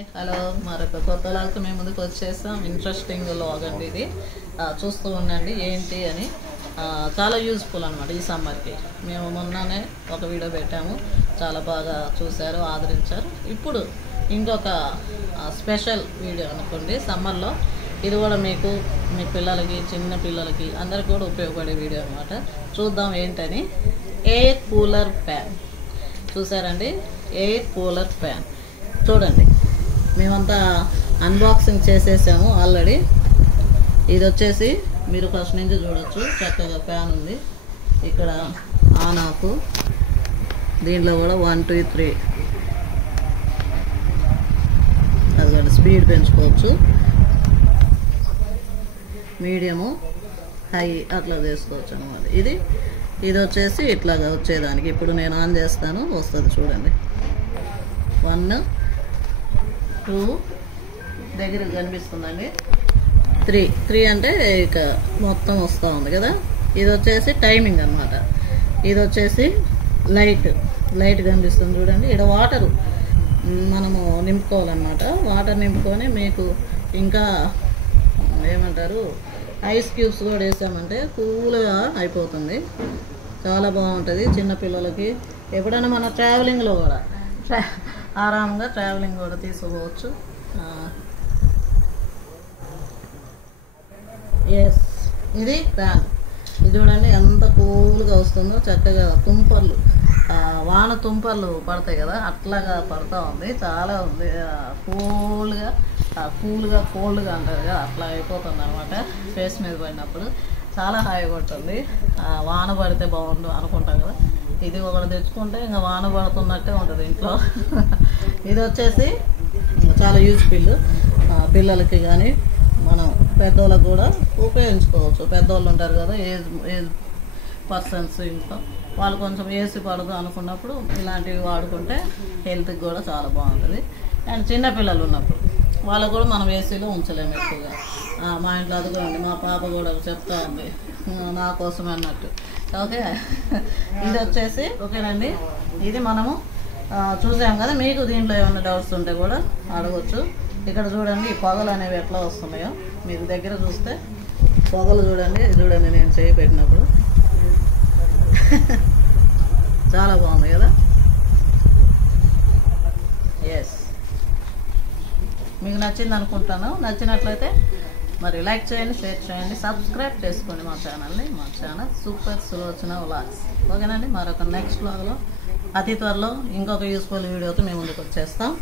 Hello, మరొక కొత్త లాగ్తో మేము ముందుకు వచ్చేసాం. ఇంట్రెస్టింగ్ లాగ్ అండి ఇది. చూస్తూ ఉండండి ఏంటి అని. చాలా యూజ్ఫుల్ అనమాట ఈ సమ్మర్కి. మేము మొన్ననే ఒక వీడియో పెట్టాము, చాలా బాగా చూశారు, ఆదరించారు. ఇప్పుడు ఇంకొక స్పెషల్ వీడియో అనుకోండి సమ్మర్లో. ఇది కూడా మీకు మీ పిల్లలకి, చిన్న పిల్లలకి అందరికి కూడా ఉపయోగపడే వీడియో అనమాట. చూద్దాం ఏంటని. ఎయిర్ కూలర్ ఫ్యాన్ చూసారండి. ఎయిర్ కూలర్ ఫ్యాన్ చూడండి. మేమంతా అన్బాక్సింగ్ చేసేసాము ఆల్రెడీ. ఇది వచ్చేసి మీరు ఫస్ట్ నుంచి చూడొచ్చు. చక్కగా ఫ్యాన్ ఉంది ఇక్కడ, ఆన్ ఆఫ్. దీంట్లో కూడా 1 2 3 అది స్పీడ్ పెంచుకోవచ్చు, మీడియము, హై అట్లా చేసుకోవచ్చు అనమాట. ఇది వచ్చేసి ఇట్లాగా వచ్చేదానికి. ఇప్పుడు నేను ఆన్ చేస్తాను, వస్తుంది చూడండి. 1 2 దగ్గర కనిపిస్తుందండి. 3 అంటే ఇక మొత్తం వస్తూ ఉంది కదా. ఇది వచ్చేసి టైమింగ్ అనమాట. ఇది వచ్చేసి లైట్ కనిపిస్తుంది చూడండి. ఇక్కడ వాటర్ మనము నింపుకోవాలన్నమాట. వాటర్ నింపుకొని మీకు ఇంకా ఏమంటారు, ఐస్ క్యూబ్స్ కూడా వేసామంటే కూల్గా అయిపోతుంది. చాలా బాగుంటుంది చిన్నపిల్లలకి. ఎప్పుడైనా మన ట్రావెలింగ్లో కూడా ఆరాంగా ట్రావెలింగ్ కూడా తీసుకోవచ్చు. ఎస్, ఇది ఫ్యాన్. ఇది చూడండి ఎంత కూల్గా వస్తుందో. చక్కగా తుంపర్లు, వాన తుంపర్లు పడతాయి కదా, అట్లాగా పడుతూ ఉంది. చాలా ఉంది కోల్డ్గా అంటారు కదా, అట్లా అయిపోతుంది అనమాట. ఫేస్ మీద పడినప్పుడు చాలా హాయిగా ఉంటుంది. వాన పడితే బాగుండు అనుకుంటాం కదా, ఇది ఒకటి తెచ్చుకుంటే ఇంకా వాన పడుతున్నట్టే ఉంటుంది ఇంట్లో. ఇది వచ్చేసి చాలా యూజ్ఫుల్. పిల్లలకి కానీ మనం పెద్దోళ్ళకి కూడా ఉపయోగించుకోవచ్చు. పెద్దోళ్ళు ఉంటారు కదా, ఏజ్ పర్సన్స్ ఇంట్లో, వాళ్ళు కొంచెం ఏసీ పడదు అనుకున్నప్పుడు ఇలాంటివి వాడుకుంటే హెల్త్కి కూడా చాలా బాగుంటుంది. అండ్ చిన్నపిల్లలు ఉన్నప్పుడు వాళ్ళకు కూడా మనం ఏసీలో ఉంచలేము ఎక్కువగా. మా ఇంట్లో అదిగోండి, మా పాప కూడా చెప్తా ఉంది నా కోసం అన్నట్టు. ఓకే, ఇది వచ్చేసి ఓకేనండి. ఇది మనము చూసాం కదా. మీకు దీంట్లో ఏమైనా డౌట్స్ ఉంటే కూడా అడగచ్చు. ఇక్కడ చూడండి ఈ పొగలు అనేవి ఎట్లా వస్తున్నాయో మీకు దగ్గర చూస్తే. పొగలు చూడండి నేను చేయి పెట్టినప్పుడు చాలా బాగుంది కదా. ఎస్, మీకు నచ్చింది అనుకుంటాను. నచ్చినట్లయితే మరి లైక్ చేయండి, షేర్ చేయండి, సబ్స్క్రైబ్ చేసుకోండి మా ఛానల్ని. మా ఛానల్ సూపర్ సులోచన వ్లాగ్స్. ఓకేనండి, మరొక నెక్స్ట్ వ్లాగ్లో అతి త్వరలో ఇంకొక యూస్ఫుల్ వీడియోతో మేము ముందుకు వచ్చేస్తాం.